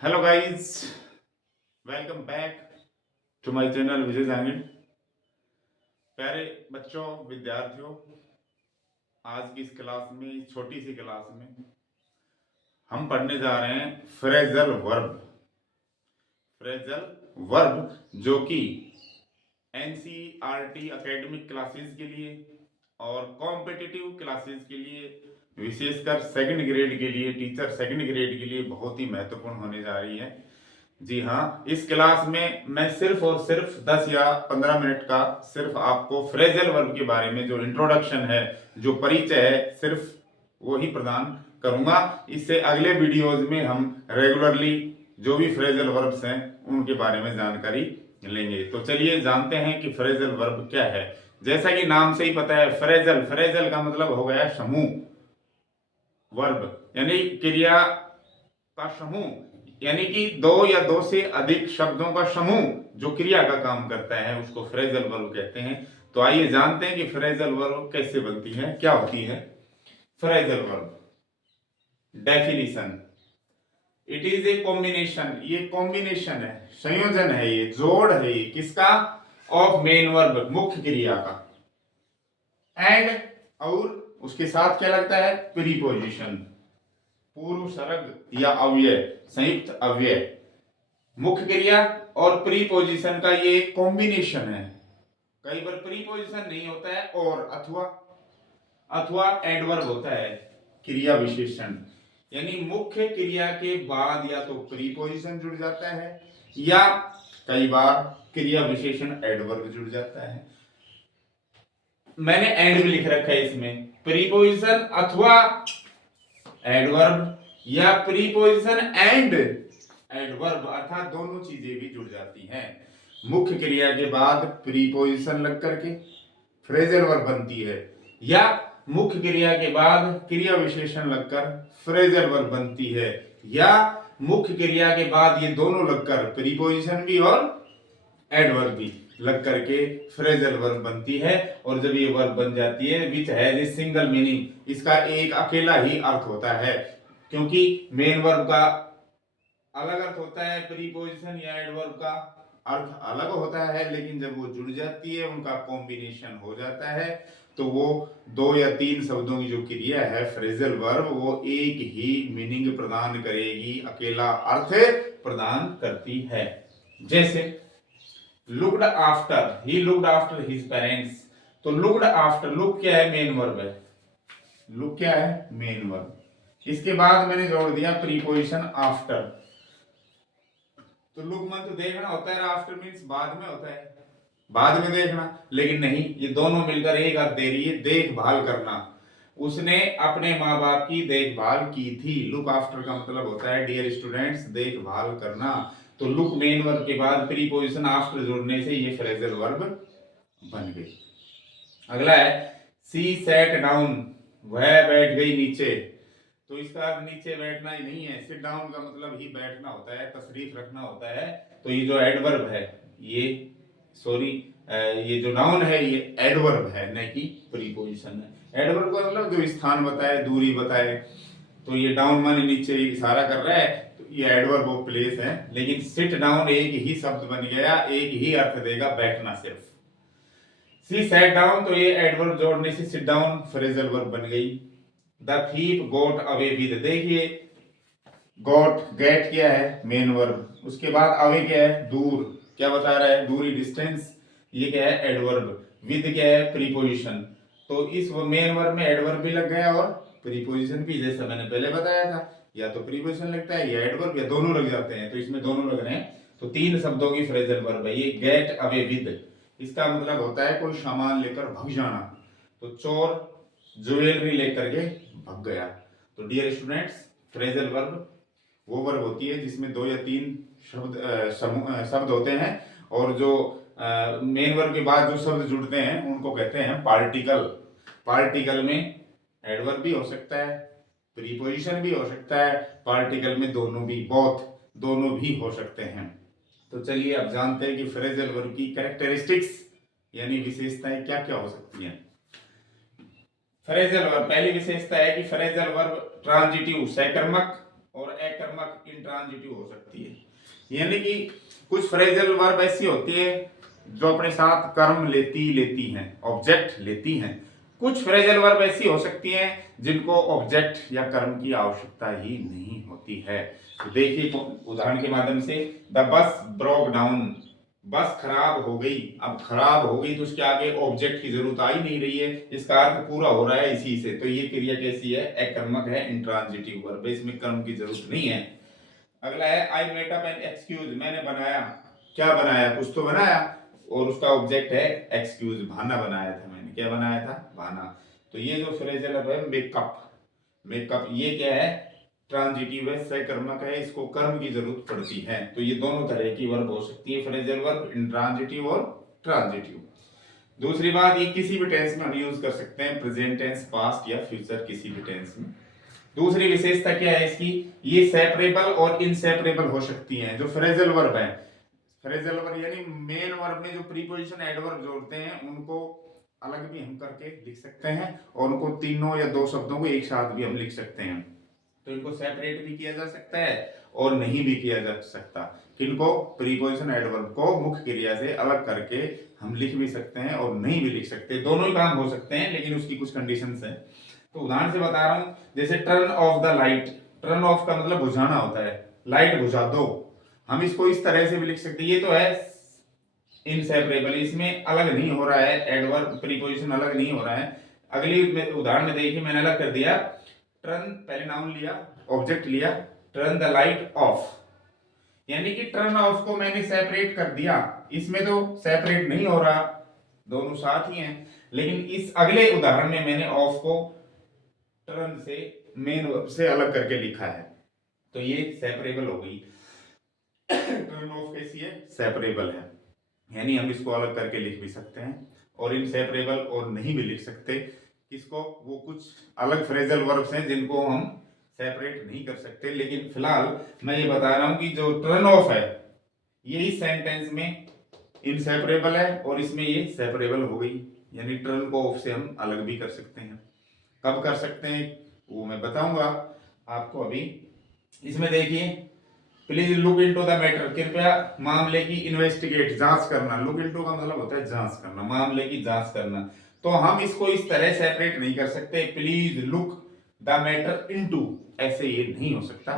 Hello guys, welcome back to my channel Vijay Jangid. प्यारे बच्चों, विद्यार्थियों, आज की इस क्लास में, इस छोटी सी क्लास में हम पढ़ने जा रहे हैं फ्रेजल वर्ब। फ्रेजल वर्ब जो कि एनसीईआरटी एकेडमिक क्लासेस के लिए और कॉम्पिटिटिव क्लासेस के लिए, विशेषकर सेकंड ग्रेड के लिए, टीचर सेकंड ग्रेड के लिए बहुत ही महत्वपूर्ण होने जा रही है। जी हाँ, इस क्लास में मैं सिर्फ और सिर्फ 10 या 15 मिनट का सिर्फ आपको फ्रेजल वर्ब के बारे में जो इंट्रोडक्शन है, जो परिचय है, सिर्फ वो ही प्रदान करूंगा। इससे अगले वीडियोज में हम रेगुलरली जो भी फ्रेजल वर्ब्स हैं उनके बारे में जानकारी लेंगे। तो चलिए जानते हैं कि फ्रेजल वर्ब क्या है। जैसा कि नाम से ही पता है, फ्रेजल, फ्रेजल का मतलब हो गया समूह। वर्ब यानी क्रिया का समूह, यानी कि दो या दो से अधिक शब्दों का समूह जो क्रिया का काम करता है उसको फ्रेजल वर्ब कहते हैं। तो आइए जानते हैं कि फ्रेजल वर्ब कैसे बनती है, क्या होती है phrasal verb. Definition, it is a combination, ये कॉम्बिनेशन है, संयोजन है, ये जोड़ है, ये किसका? ऑफ मेन वर्ब, मुख्य क्रिया का, एंड और उसके साथ क्या लगता है? प्रीपोजिशन, पूर्व सर्ग या अव्यय, संयुक्त अव्यय, मुख्य क्रिया और प्रीपोजिशन का ये कॉम्बिनेशन है। कई बार प्रीपोजिशन नहीं होता है और अथवा एडवर्ब होता है, क्रिया विशेषण, यानी मुख्य क्रिया के बाद या तो प्रीपोजिशन जुड़ जाता है या कई बार क्रिया विशेषण एडवर्ब जुड़ जाता है। मैंने एंड भी लिख रखा है इसमें, प्रीपोजिशन अथवा एडवर्ब या प्रीपोजिशन एंड एडवर्ब, अर्थात दोनों चीजें भी जुड़ जाती हैं। मुख्य क्रिया के बाद प्रीपोजिशन लग करके फ्रेजल वर्ब बनती है, या मुख्य क्रिया के बाद क्रिया विशेषण लगकर फ्रेजल वर्ब बनती है, या मुख्य क्रिया के बाद ये दोनों लगकर प्रीपोजिशन भी और एडवर्ब भी लग करके फ्रेजल वर्ब बनती है। और जब ये वर्ब बन जाती है which has a single meaning, इसका एक अकेला ही अर्थ होता है, क्योंकि मेन वर्ब का अलग अर्थ होता है, प्रीपोजिशन या एडवर्ब का अर्थ अलग होता है, लेकिन जब वो जुड़ जाती है, उनका कॉम्बिनेशन हो जाता है, तो वो दो या तीन शब्दों की जो क्रिया है फ्रेजल वर्ब, वो एक ही मीनिंग प्रदान करेगी, अकेला अर्थ प्रदान करती है। जैसे looked after, he looked after his parents. तो लुक्ड आफ्टर, लुक क्या है? मेन वर्ब है। लुक क्या है? Main verb. इसके बाद मैंने जोड़ दिया प्रीपोजिशन आफ्टर। तो लुक मन तो देखना होता है, आफ्टर मीन्स बाद में होता है, बाद में देखना, लेकिन नहीं, ये दोनों मिलकर एक अर्थ दे रही है, देखभाल करना। उसने अपने माँ बाप की देखभाल की थी। लुक आफ्टर का मतलब होता है डियर स्टूडेंट्स, देखभाल करना। तो लुक मेन वर्ब के बाद प्रीपोजिशन आफ्टर जोड़ने से ये फ्रेजल वर्ब बन गई। अगला है सी सेट डाउन, वह बैठ गई नीचे। तो इसका अर्थ नीचे बैठना ही नहीं है, सिट डाउन का मतलब ही बैठना होता है, तशरीफ रखना होता है। तो ये जो एडवर्ब है, ये सॉरी ये जो नाउन है ये एडवर्ब है, न कि प्रीपोजिशन है। एडवर्ब का मतलब जो स्थान बताए, दूरी बताए। तो ये डाउन माने नीचे इशारा कर रहा है, तो ये एडवर्ब ऑफ प्लेस है। लेकिन सिट डाउन एक ही शब्द बन गया, एक ही अर्थ देगा, बैठना सिर्फ। सी सैट डाउन, तो ये एडवर्ब जोड़ने से सिट डाउन फ्रेजल वर्ब बन गई। The thief got away with, देखिए गोट, गेट क्या है? Main verb. उसके बाद अवे क्या है? दूर, क्या बता रहा है? दूरी, डिस्टेंस, ये क्या है? एडवर्ब। विद क्या है? प्रीपोजिशन। तो इस मेन वर्ब में एडवर्ब भी लग गया और प्रीपोजिशन भी, जैसा मैंने पहले बताया था, या तो प्रीपोजिशन लगता है या एडवर्ब, या दोनों लग जाते हैं। तो इसमें दोनों लग रहे हैं, तो तीन शब्दों की फ्रेजल वर्ब है ये। गेट अवे विद, इसका मतलब होता है कोई सामान लेकर भाग जाना। तो चोर ज्वेलरी लेकर के भाग गया। तो डियर स्टूडेंट्स, फ्रेजल वर्ब वो वर्ब होती है जिसमें दो या तीन शब्द होते हैं, और जो मेन वर्ब के बाद जो शब्द जुड़ते हैं उनको कहते हैं पार्टिकल। पार्टिकल में एडवर्ब भी हो सकता है, प्रीपोजिशन भी हो सकता है, पार्टिकल में दोनों भी, बोथ, दोनों भी हो सकते हैं। तो चलिए अब जानते हैं कि फ्रेजल वर्ब की कैरेक्टरिस्टिक्स यानी विशेषताएं क्या क्या हो सकती हैं। फ्रेजल वर्ब, पहली विशेषता है कि फ्रेजल वर्ब ट्रांजिटिव, सैकर्मक और अकर्मक इंट्रांजिटिव हो सकती है। यानी कि कुछ फ्रेजल वर्ब ऐसी होती है जो अपने साथ कर्म लेती हैं, ऑब्जेक्ट लेती हैं। कुछ फ्रेजल वर्ब ऐसी हो सकती हैं जिनको ऑब्जेक्ट या कर्म की आवश्यकता ही नहीं होती है। तो देखिए उदाहरण के माध्यम से, द बस ब्रोक डाउन, बस खराब हो गई। अब खराब हो गई तो उसके आगे ऑब्जेक्ट की जरूरत आ ही नहीं रही है, इसका अर्थ पूरा हो रहा है इसी से। तो ये क्रिया कैसी है? अकर्मक है, इंट्रांजिटिव वर्ब, इसमें कर्म की जरूरत नहीं है। अगला है I made up an excuse, मैंने बनाया, क्या बनाया? कुछ तो बनाया, और उसका ऑब्जेक्ट है एक्सक्यूज, बहाना बनाया था मैंने। क्या बनाया था? बहाना। तो ये जो फ्रेजल वर्ब है मेकअप, मेकअप ये क्या है? ट्रांजिटिव है, सकर्मक है, इसको कर्म की जरूरत पड़ती है। तो ये दोनों तरह की वर्ब हो सकती है, फ्रेजल वर्ब, इंट्रांजिटिव और ट्रांजिटिव। दूसरी बात, ये किसी भी टेंस में हम यूज कर सकते हैं, प्रेजेंट टेंस, पास्ट या फ्यूचर, किसी भी टेंस में। दूसरी विशेषता क्या है इसकी? ये सेपरेबल और इनसेपरेबल हो सकती हैं। जो फ्रेजल वर्ब है, फ्रेजल वर्ब यानी मेन वर्ब में जो प्रीपोजिशन एडवर्ब जोड़ते हैं उनको अलग भी हम करके लिख सकते हैं, और उनको तीनों या दो शब्दों को एक साथ भी हम लिख सकते हैं। तो इनको सेपरेट भी किया जा सकता है और नहीं भी किया जा सकता। किनको? प्रीपोजिशन एडवर्ब को मुख्य क्रिया से अलग करके हम लिख भी सकते हैं और नहीं भी लिख सकते, दोनों ही काम हो सकते हैं, लेकिन उसकी कुछ कंडीशंस हैं। तो उदाहरण से बता रहा हूं, जैसे turn off the light, turn off का मतलब बुझाना होता है, लाइट बुझा दो, हम इसको इस तरह से भी लिख सकते हैं। ये तो है इनसेपरेबल, इसमें अलग नहीं हो रहा है, एडवर्ब प्रीपोजिशन अलग नहीं हो रहा है। अगली उदाहरण में देखिए, मैंने अलग कर दिया, टर्न पहले नाउन लिया, ऑब्जेक्ट लिया, टर्न द लाइट ऑफ, यानी कि टर्न ऑफ को मैंने सेपरेट कर दिया। इसमें तो सेपरेट नहीं हो रहा, दोनों साथ ही हैं, लेकिन इस अगले उदाहरण में मैंने ऑफ को टर्न से, मेन वर्ब से अलग करके लिखा है, तो ये सेपरेबल हो गई। टर्न ऑफ कैसी है? सेपरेबल है, यानी हम इसको अलग करके लिख भी सकते हैं, और इनसेपरेबल और नहीं भी लिख सकते। किसको? वो कुछ अलग फ्रेजल वर्ब्स हैं जिनको हम सेपरेट नहीं कर सकते। लेकिन फिलहाल मैं ये बता रहा हूं कि जो टर्न ऑफ है यही सेंटेंस में इनसेपरेबल है और इसमें ये सेपरेबल हो गई, यानी टर्न को ऑफ से हम अलग भी कर सकते हैं। कब कर सकते हैं वो मैं बताऊंगा आपको अभी। इसमें देखिए, please look into the matter, कृपया मामले की इन्वेस्टिगेट, जांच करना। लुक इनटू का मतलब होता है जांच करना, मामले की जांच करना। तो हम इसको इस तरह सेपरेट नहीं कर सकते, please look the matter into, ऐसे ये नहीं हो सकता।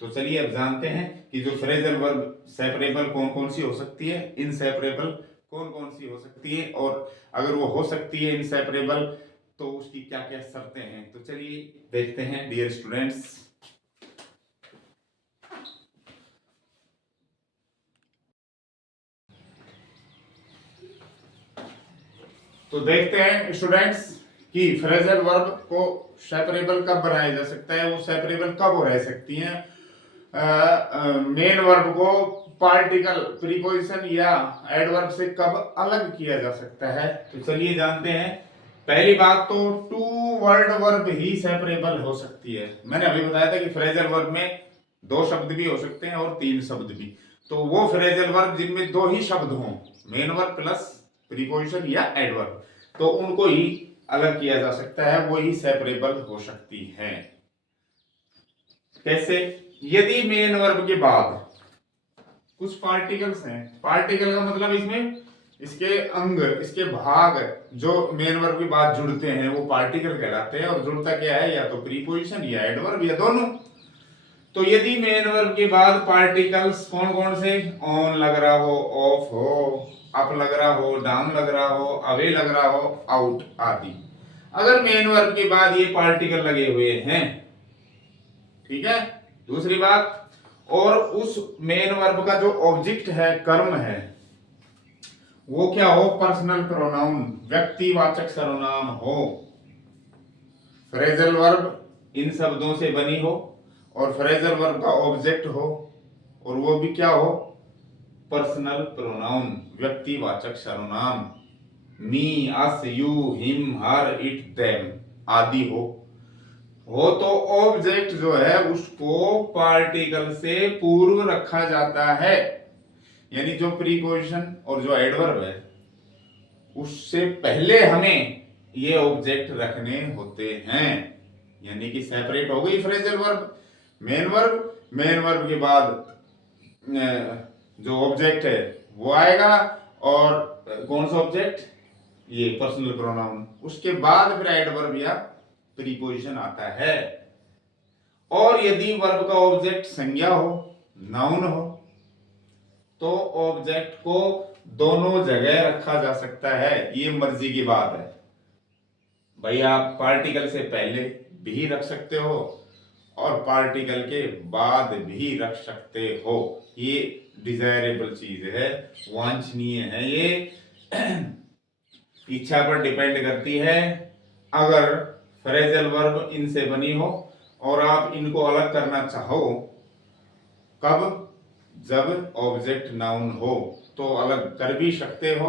तो चलिए अब जानते हैं कि जो फ्रेजल वर्ब सेपरेबल कौन कौन सी हो सकती है, इनसेपरेबल कौन कौन सी हो सकती है, और अगर वो हो सकती है इनसेपरेबल तो उसकी क्या क्या शर्तें हैं। तो चलिए देखते हैं डियर स्टूडेंट्स। तो देखते हैं स्टूडेंट्स कि फ्रेजल वर्ब को सेपरेबल कब बनाया जा सकता है, वो सेपरेबल कब हो रह सकती हैं। मेन वर्ब को पार्टिकल, प्रीपोजिशन या एडवर्ब से कब अलग किया जा सकता है। तो चलिए जानते हैं। पहली बात तो टू वर्ड वर्ब ही सेपरेबल हो सकती है। मैंने अभी बताया था कि फ्रेजल वर्ब में दो शब्द भी हो सकते हैं और तीन शब्द भी। तो वो फ्रेजल वर्ब जिनमें दो ही शब्द हों, मेन वर्ब प्लस प्रीपोजिशन या एडवर्ब, तो उनको ही अलग किया जा सकता है, वो ही सेपरेबल हो सकती है। कैसे? यदि मेन वर्ब के बाद कुछ पार्टिकल्स हैं, पार्टिकल का मतलब इसमें इसके अंग, इसके भाग जो मेन वर्ब के बाद जुड़ते हैं वो पार्टिकल कहलाते हैं, और जुड़ता क्या है? या तो प्रीपोजिशन या एडवर्ब या दोनों। तो यदि मेन वर्ब के बाद पार्टिकल्स कौन कौन से? ऑन लग रहा हो, ऑफ हो, अप लग रहा हो, डाउन लग रहा हो, अवे लग रहा हो, आउट आदि, अगर मेन वर्ब के बाद ये पार्टिकल लगे हुए हैं, ठीक है। दूसरी बात, और उस मेन वर्ब का जो ऑब्जेक्ट है, कर्म है, वो क्या हो? पर्सनल प्रोनाउन, व्यक्तिवाचक सर्वनाम हो। फ्रेजल वर्ब इन शब्दों से बनी हो और फ्रेजल वर्ब का ऑब्जेक्ट हो, और वो भी क्या हो? पर्सनल प्रोनाउन, व्यक्तिवाचक सर्वनाम, me, us, you, him, her, it, them आदि हो तो ऑब्जेक्ट जो है उसको पार्टिकल से पूर्व रखा जाता है, यानी जो प्रीपोजिशन और जो एडवर्ब है उससे पहले हमें ये ऑब्जेक्ट रखने होते हैं, यानी कि सेपरेट हो गई फ्रेजल वर्ब। मेन वर्ब के बाद जो ऑब्जेक्ट है वो आएगा, और कौन सा ऑब्जेक्ट, ये पर्सनल प्रोनाउन, उसके बाद फिर एडवर्ब या प्रीपोजिशन आता है। और यदि वर्ब का ऑब्जेक्ट संज्ञा हो, नाउन हो, तो ऑब्जेक्ट को दोनों जगह रखा जा सकता है, ये मर्जी की बात है भाई। आप पार्टिकल से पहले भी रख सकते हो और पार्टिकल के बाद भी रख सकते हो, ये डिजायरेबल चीज है, वांछनीय है, ये इच्छा पर डिपेंड करती है। अगर फ्रेजल वर्ब इनसे बनी हो और आप इनको अलग करना चाहो, कब, जब ऑब्जेक्ट नाउन हो तो अलग कर भी सकते हो,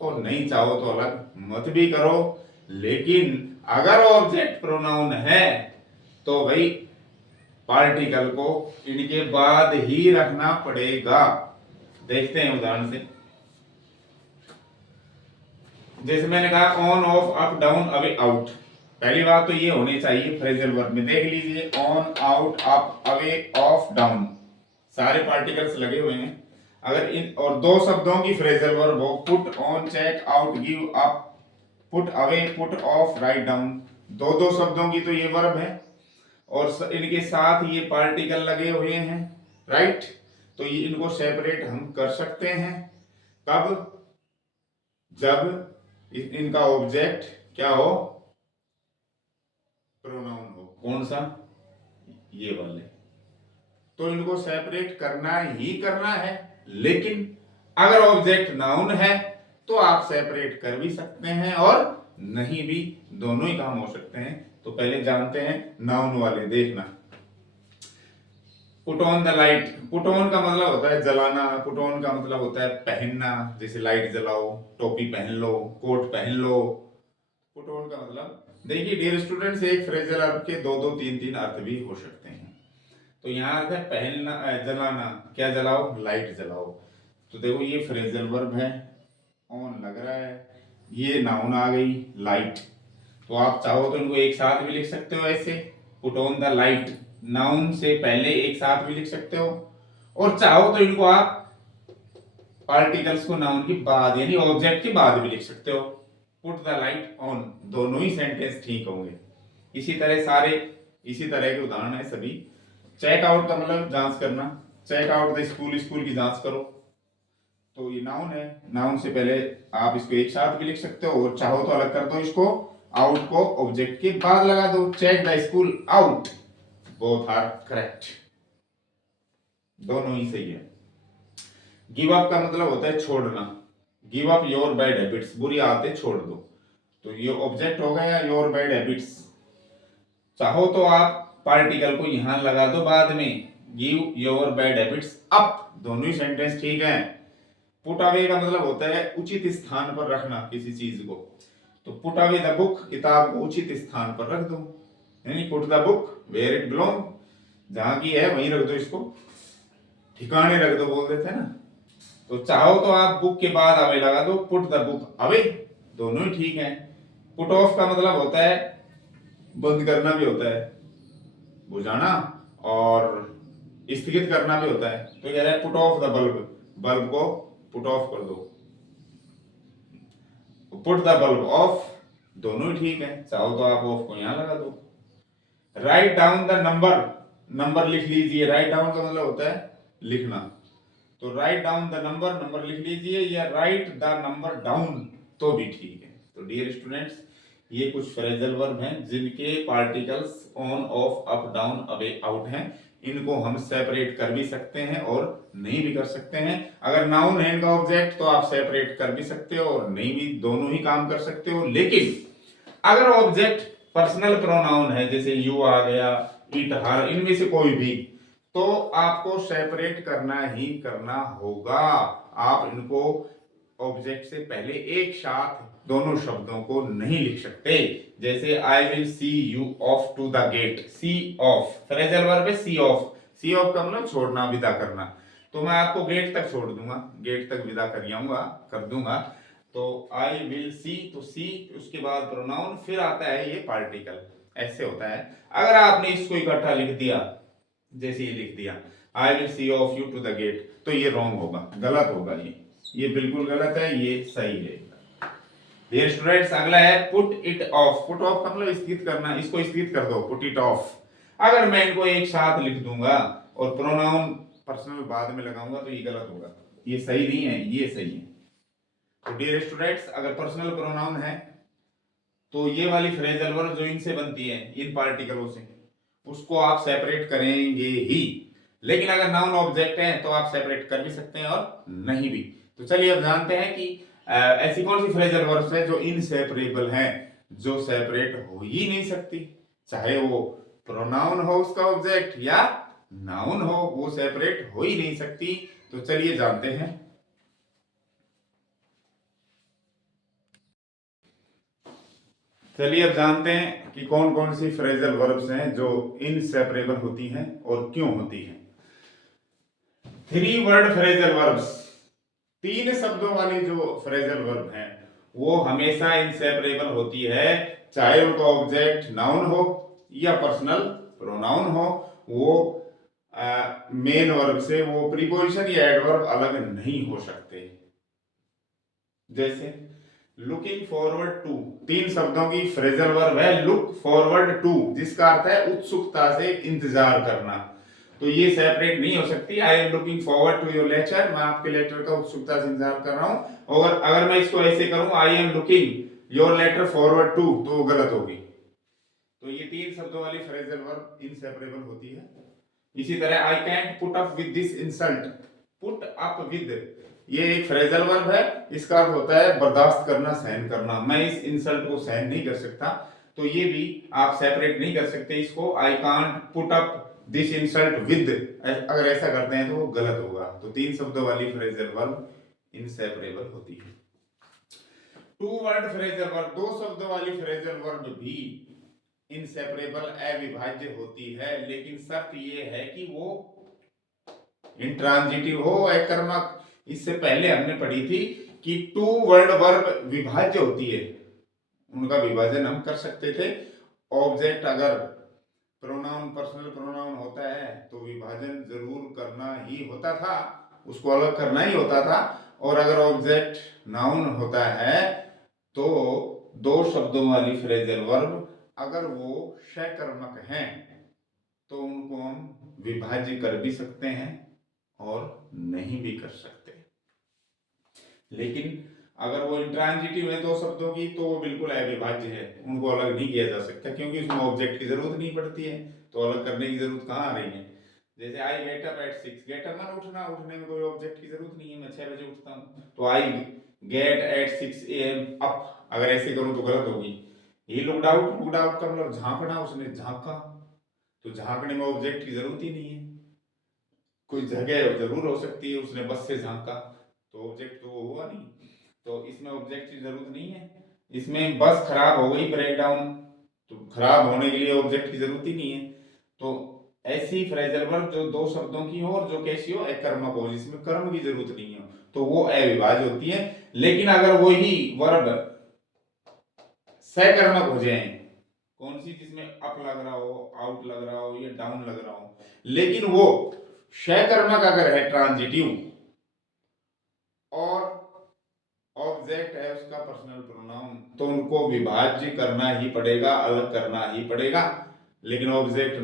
और नहीं चाहो तो अलग मत भी करो। लेकिन अगर ऑब्जेक्ट प्रोनाउन है तो भाई पार्टिकल को इनके बाद ही रखना पड़ेगा। देखते हैं उदाहरण से। जैसे मैंने कहा on, of, up, down, away, out. पहली बात तो ये होनी चाहिए फ्रेजल वर्ब में, देख लीजिए, on, out, up, away, off, down, सारे पार्टिकल्स लगे हुए हैं। अगर इन और दो शब्दों की फ्रेजल वर्ब हो, put on, check out, give up, put away, put off, write down, दो दो शब्दों की तो ये वर्ब है, और इनके साथ ये पार्टिकल लगे हुए हैं, राइट। तो ये इनको सेपरेट हम कर सकते हैं, कब, जब इनका ऑब्जेक्ट क्या हो, प्रोनाउन हो। कौन सा, ये वाले। तो इनको सेपरेट करना ही करना है। लेकिन अगर ऑब्जेक्ट नाउन है तो आप सेपरेट कर भी सकते हैं और नहीं भी, दोनों ही काम हो सकते हैं। तो पहले जानते हैं नाउन वाले, देखना। Put on the light, put on का मतलब होता है जलाना, पुट ऑन का मतलब होता है पहनना, जैसे लाइट जलाओ, टोपी पहन लो, कोट पहन लो। पुट ऑन का मतलब, देखिए डियर स्टूडेंट्स, एक फ्रेजल वर्ब के दो दो तीन तीन अर्थ भी हो सकते हैं। तो यहाँ अर्थ है पहनना, जलाना, क्या जलाओ, लाइट जलाओ। तो देखो ये फ्रेजल वर्ब है, ऑन लग रहा है, ये नाउन आ गई लाइट। तो आप चाहो तो इनको एक साथ भी लिख सकते हो ऐसे, put on the light, noun से पहले एक साथ भी लिख सकते हो, और चाहो तो इनको आप पार्टिकल्स को नाउन के बाद यानी ऑब्जेक्ट के बाद भी लिख सकते हो, पुट द लाइट ऑन, दोनों ही सेंटेंस ठीक होंगे। इसी तरह सारे इसी तरह के उदाहरण है सभी। चेक आउट का मतलब जांच करना, check out the school, school की जांच करो। तो ये नाउन है, नाउन से पहले आप इसको एक साथ भी लिख सकते हो, और चाहो तो अलग कर दो इसको, आउट को ऑब्जेक्ट के बाद लगा दो, check the school out, both are correct, दोनों ही सही है। गिव अप का मतलब होता है छोड़ना, give up your bad habits, बुरी आदतें छोड़ दो। तो ये ऑब्जेक्ट हो गया योर बैड हैबिट्स। चाहो तो आप पार्टिकल को यहां लगा दो बाद में, give your bad habits up, दोनों ही सेंटेंस ठीक है। पुट अवे का मतलब होता है उचित स्थान पर रखना किसी चीज को, तो पुट अवे द बुक, किताब को उचित स्थान पर रख दो, यानी put the book where it belong, जहां की है वहीं रख दो, इसको ठिकाने रख दो बोल देते हैं ना। तो चाहो तो आप बुक के बाद अवे लगा दो, पुट द बुक अवे, दोनों ही ठीक है। पुट ऑफ का मतलब होता है बंद करना भी होता है, बुझाना, और स्थगित करना भी होता है। तो कह रहा है put off the bulb, bulb को पुट ऑफ कर दो, पुट द बल्ब ऑफ, दोनों ही ठीक है, चाहो तो आप ऑफ को यहां लगा दो। Write down the number, number लिख लीजिए, राइट डाउन का मतलब होता है लिखना, तो write down the number, number लिख लीजिए, या राइट द नंबर डाउन तो भी ठीक है। तो डियर स्टूडेंट्स, ये कुछ फ्रेजल वर्ब हैं जिनके particles on, of, up, down, away, out हैं। इनको हम सेपरेट कर भी सकते हैं और नहीं भी कर सकते हैं। अगर नाउन है इनका ऑब्जेक्ट तो आप सेपरेट कर भी सकते हो और नहीं भी, दोनों ही काम कर सकते हो। लेकिन अगर ऑब्जेक्ट पर्सनल प्रोनाउन है, जैसे यू आ गया, इट, हर, इनमें से कोई भी, तो आपको सेपरेट करना ही करना होगा। आप इनको ऑब्जेक्ट से पहले एक साथ दोनों शब्दों को नहीं लिख सकते। जैसे I will see you off to the gate, see off phrasal verb है, सी ऑफ, सी ऑफ का मतलब छोड़ना, विदा करना। तो मैं आपको गेट तक छोड़ दूंगा, गेट तक विदा कर दूंगा। तो आई विल सी, तो सी उसके बाद प्रोनाउन, फिर आता है ये पार्टिकल, ऐसे होता है। अगर आपने इसको इकट्ठा लिख दिया जैसे ये लिख दिया I will see off you to the gate, तो ये रॉन्ग होगा, गलत होगा, ये बिल्कुल गलत है, ये सही है। डियर स्टूडेंट्स, अगला है put it of. Put off का मतलब स्थित करना, इसको स्थित कर दो, पुट इट ऑफ। अगर मैं इनको एक साथ लिख दूंगा और प्रोनाउन पर्सनल बाद में लगाऊंगा तो ये गलत होगा, ये सही नहीं है, ये सही है। तो डियर स्टूडेंट्स, अगर पर्सनल प्रोनाउन है तो ये वाली फ्रेजल वर्ब जो इनसे बनती है, इन पार्टिकलों से, उसको आप सेपरेट करेंगे ही। लेकिन अगर नाउन ऑब्जेक्ट है तो आप सेपरेट कर भी सकते हैं और नहीं भी। तो चलिए अब जानते हैं कि ऐसी कौन सी फ्रेजल वर्ब्स है जो इनसेपरेबल हैं, जो सेपरेट हो ही नहीं सकती, चाहे वो प्रोनाउन हो उसका ऑब्जेक्ट या नाउन हो, वो सेपरेट हो ही नहीं सकती। तो चलिए जानते हैं। चलिए अब जानते हैं कि कौन कौन सी फ्रेजल वर्ब्स हैं जो इनसेपरेबल होती हैं और क्यों होती हैं। 3 वर्ड फ्रेजल वर्ब्स, 3 शब्दों वाली जो फ्रेजल वर्ब हैं वो हमेशा इनसेपरेबल होती है, चाहे उनका ऑब्जेक्ट नाउन हो या पर्सनल प्रोनाउन हो। वो मेन वर्ब से वो प्रीपोजिशन या एडवर्ब अलग नहीं हो सकते। जैसे लुकिंग फॉरवर्ड टू, 3 शब्दों की फ्रेजल वर्ब है लुक फॉरवर्ड टू, जिसका अर्थ है उत्सुकता से इंतजार करना। तो ये सेपरेट नहीं हो सकती। I am looking forward to your lecture, मैं आपके लेक्चर का उत्सुकता से इंतजार कर रहा हूं। और अगर मैं इसको ऐसे करूं I am looking your letter forward to, तो वो गलत होगी। तो ये 3 शब्दों वाली फ्रेजल वर्ब इनसेपरेबल होती है। इसी तरह I can't put up with this insult, put up with, ये एक फ्रेजल वर्ब है, इसका अर्थ होता है बर्दाश्त करना, सहन करना। मैं इस इंसल्ट को सहन नहीं कर सकता, तो ये भी आप सेपरेट नहीं कर सकते इसको। I can't put up this insult with, अगर ऐसा करते हैं तो वो गलत होगा। तो 3 शब्दों वाली फ्रेजल वर्ब इनसेपरेबल होती है। 2 वर्ड फ्रेजल वर्ब, 2 शब्दों वाली फ्रेजल वर्ब भी इनसेपरेबल अविभाज्य होती है, लेकिन शर्त ये है कि वो इंट्रांजिटिव हो, अकर्मक। इससे पहले हमने पढ़ी थी कि 2 वर्ड वर्ब विभाज्य होती है, उनका विभाजन हम कर सकते थे। ऑब्जेक्ट अगर प्रोनाउन पर्सनल प्रोनाउन होता है तो विभाजन जरूर करना ही होता था, उसको अलग करना ही होता था। और अगर ऑब्जेक्ट नाउन होता है तो 2 शब्दों वाली फ्रेजल वर्ब अगर वो शकर्मक हैं तो उनको हम विभाज्य कर भी सकते हैं और नहीं भी कर सकते। लेकिन अगर वो इंट्रांजिटिव है 2 शब्दों की तो वो बिल्कुल अविभाज्य है, उनको अलग नहीं किया जा सकता, क्योंकि उसमें ऑब्जेक्ट की जरूरत नहीं पड़ती है, तो अलग करने की जरूरत कहाँ आ रही है। जैसे I get up at 6, get up मन उठना, उठने में कोई ऑब्जेक्ट की जरूरत नहीं है, मैं 6 बजे उठता हूँ। तो I get at 6 AM up, अगर ऐसे करूँ तो गलत होगी। ही लुक्ड आउट, लुक्ड आउट का मतलब झांकना, उसने झांका, तो झांकने में ऑब्जेक्ट की जरूरत ही नहीं है। कोई जगह जरूर हो सकती है, उसने बस से झांका तो ऑब्जेक्ट तो हुआ नहीं, तो इसमें ऑब्जेक्ट की जरूरत नहीं है। इसमें बस खराब हो गई, ब्रेक डाउन, तो खराब होने के लिए ऑब्जेक्ट की जरूरत ही नहीं है। तो ऐसी फ्रेजल वर्ब जो 2 शब्दों की हो और जो कैसी हो, एक कर्मक हो, जिसमें कर्म की जरूरत नहीं हो, तो वो अविभाज्य होती है। लेकिन अगर वही वर्ब सकर्मक हो जाए, कौन सी, जिसमें अप लग रहा हो, आउट लग रहा हो या डाउन लग रहा हो, लेकिन वो शकर्मक अगर है ट्रांजिटिव और ऑब्जेक्ट है उसका पर्सनल प्रोनाउन, तो उनको विभाज्य करना ही पड़ेगा, अलग करना ही पड़ेगा। लेकिन ऑब्जेक्ट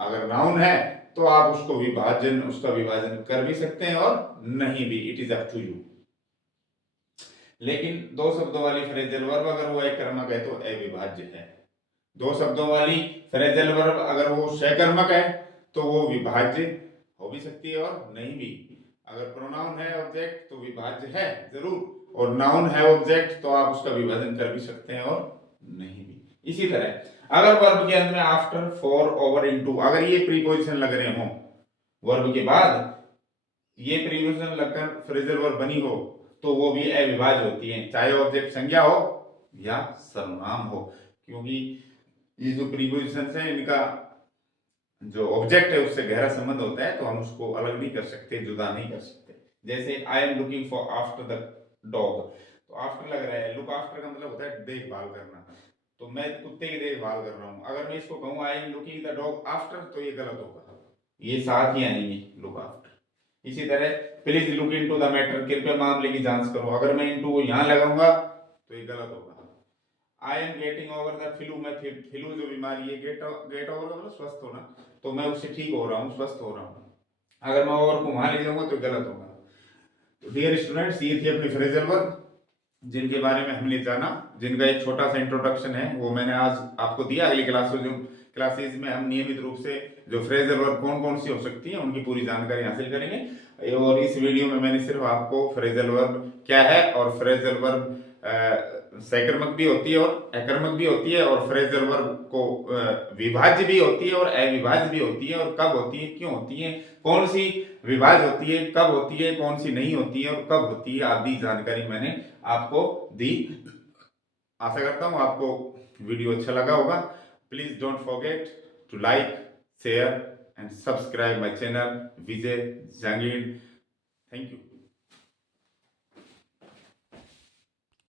अगर नाउन है तो आप उसको विभाजन, उसका विभाजन कर भी सकते हैं और नहीं भी, it is up to you. लेकिन 2 शब्दों वाली फ्रेजल वर्ब अगर वो एकर्मक है तो अविभाज्य है। 2 शब्दों वाली फ्रेजल वर्ब अगर वो सकर्मक है तो वो विभाज्य हो भी सकती है और नहीं भी। अगर प्रोनाउन है ऑब्जेक्ट तो विभाज्य है जरूर, और नाउन है ऑब्जेक्ट तो आप उसका विभाजन कर भी सकते हैं और नहीं भी। इसी तरह अगर वर्ब के अंत में आफ्टर, फॉर, ओवर, इनटू, अगर ये प्रीपोजिशन लग रहे हो वर्ब के बाद, ये प्रीपोजिशन लगकर फ्रेजल वर्ब बनी हो तो वो भी अविभाज्य होती है, चाहे ऑब्जेक्ट संज्ञा हो या सर्वनाम हो। क्योंकि ये जो प्रीपोजिशन है इनका जो ऑब्जेक्ट है उससे गहरा संबंध होता है, तो हम उसको अलग नहीं कर सकते, जुदा नहीं कर सकते। जैसे आई am looking for after the dog, तो आफ्टर लग रहा है, लुक आफ्टर का मतलब होता है देखभाल करना, तो मैं कुत्ते की देखभाल कर रहा हूं। अगर मैं इसको कहूं आई am looking the dog after, तो ये गलत होगा, ये साथ ही आएंगी लुक आफ्टर। इसी तरह please look into the matter, कृपया मामले की जांच करो। अगर मैं इनटू यहाँ लगाऊंगा तो ये गलत होगा। I am getting over the flu, मैं फ्लू जो बीमारी है, गेट ओवर मतलब स्वस्थ होना, तो मैं उससे ठीक हो रहा हूँ, स्वस्थ हो रहा हूँ। अगर मैं ओवर को वहां ले जाऊंगा तो गलत होगा। तो डियर स्टूडेंट्स, ये थी अपनी फ्रेजल वर्ब जिनके बारे में हमने जाना, जिनका एक छोटा सा इंट्रोडक्शन है वो मैंने आज आपको दिया। अगली क्लासेज में हम नियमित रूप से जो फ्रेजल वर्ब कौन कौन सी हो सकती है उनकी पूरी जानकारी हासिल करेंगे। और इस वीडियो में मैंने सिर्फ आपको फ्रेजल वर्ब क्या है और फ्रेजल वर्ब सकर्मक भी होती है और अकर्मक भी होती है, और फ्रेजल वर्ब को विभाज्य भी होती है और अविभाज्य भी होती है, और कब होती है, क्यों होती है, कौन सी विभाज्य होती है, कब होती है, कौन सी नहीं होती है और कब होती है, आदि जानकारी मैंने आपको दी। आशा करता हूँ आपको वीडियो अच्छा लगा होगा। Please don't forget to like, share and subscribe my channel Vijay Jahangir. Thank you.